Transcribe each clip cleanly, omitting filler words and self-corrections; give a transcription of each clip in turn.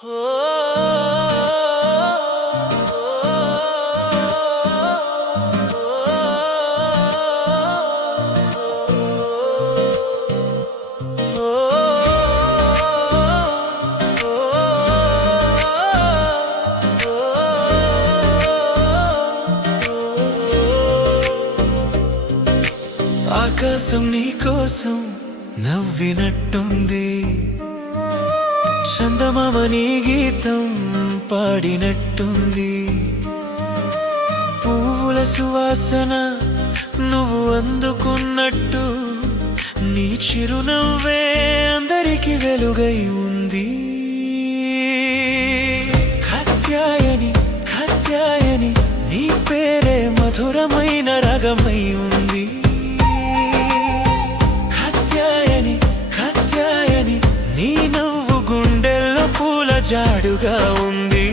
ఆకాశం నీ కోసం నవ్వినట్టుంది, చందమామ నీ గీతం పాడినట్టుంది. పువ్వుల సువాసన నువ్వు అందుకున్నట్టు, నీ చిరునవ్వే అందరికి వెలుగై ఉంది. కాత్యాయని కాత్యాయని నీ పేరే మధురమైన రాగమై ఉంది. కాత్యాయని కాత్యాయని నీ నవ్వు గుండెల్లో పూల జాడుగా ఉంది.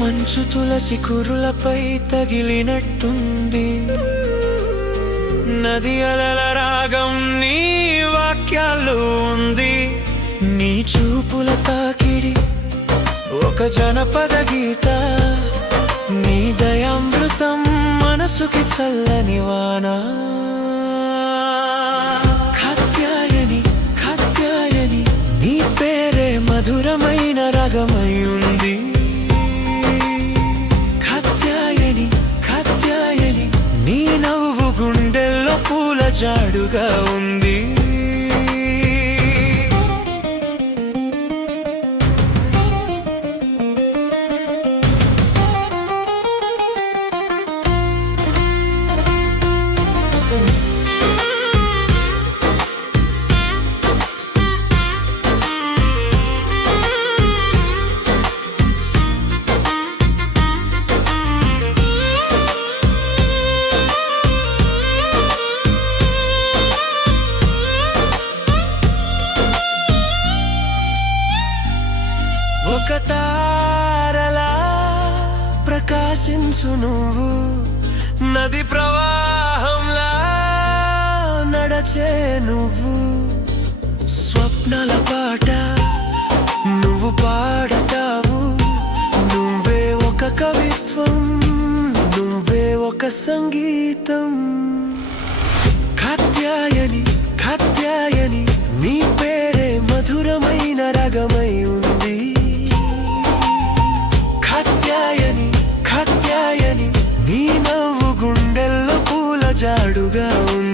మంచు తులసి కురులపై తగిలినట్టుంది, నది అలల రాగం నీ వాక్యాలు ఉంది. నీ చూపుల తాకిడి ఒక జనపద గీత, నీ దయామృతం మనసుకి చల్లని వాన. కాత్యాయని కాత్యాయని నీ పేరే మధురమైన రాగమై ఉంది. నీ నవ్వు గుండెల్లో పూల జాడుగా ఉంది. ఒక తారలా ప్రకాశించు నువ్వు, నది ప్రవాహంలా నడచే నువ్వు. స్వప్నాల పాట నువ్వు పాడతావు, నువ్వే ఒక కవిత్వం, నువ్వే ఒక సంగీతం. కాత్యాయని కాత్యాయని నీ పేరే మధురమైన రాగమై ఉంది. కాత్యాయని కాత్యాయని నీ నవ్వు గుండెల్లో పూల జాడుగా ఉంది.